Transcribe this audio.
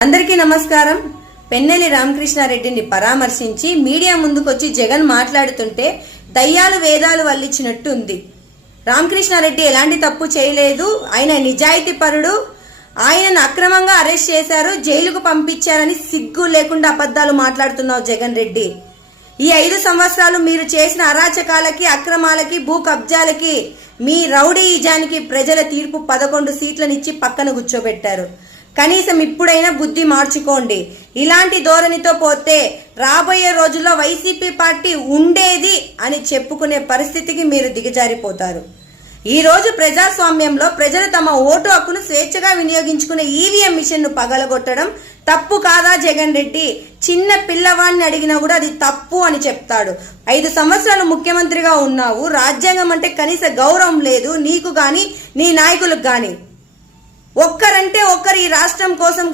అందరికీ నమస్కారం. పెన్నెలి రామకృష్ణారెడ్డిని పరామర్శించి మీడియా ముందుకొచ్చి జగన్ మాట్లాడుతుంటే దయ్యాలు వేదాలు వల్లించినట్టు ఉంది. రామకృష్ణారెడ్డి ఎలాంటి తప్పు చేయలేదు, ఆయన నిజాయితీ పరుడు, ఆయనను అక్రమంగా అరెస్ట్ చేశారు, జైలుకు పంపించారని సిగ్గు లేకుండా అబద్ధాలు మాట్లాడుతున్నావు జగన్ రెడ్డి. ఈ 5 సంవత్సరాలు మీరు చేసిన అరాచకాలకి, అక్రమాలకి, భూ కబ్జాలకి, మీ రౌడీయిజానికి ప్రజల తీర్పు 11 సీట్లనిచ్చి పక్కన కూర్చోబెట్టారు. కనీసం ఇప్పుడైనా బుద్ధి మార్చుకోండి. ఇలాంటి ధోరణితో పోతే రాబోయే రోజుల్లో వైసీపీ పార్టీ ఉండేది అని చెప్పుకునే పరిస్థితికి మీరు దిగజారిపోతారు. ఈ రోజు ప్రజాస్వామ్యంలో ప్రజలు తమ ఓటు హక్కును స్వేచ్ఛగా వినియోగించుకునే ఈవీఎం మిషన్ ను పగలగొట్టడం తప్పు కాదా జగన్ రెడ్డి? చిన్న పిల్లవాడిని అడిగినా కూడా అది తప్పు అని చెప్తాడు. 5 సంవత్సరాలు ముఖ్యమంత్రిగా ఉన్నావు, రాజ్యాంగం అంటే కనీస గౌరవం లేదు నీకు గాని నీ నాయకులకు గాని. ఒక్కరంటే ఒక్కరు ఈ రాష్ట్రం కోసం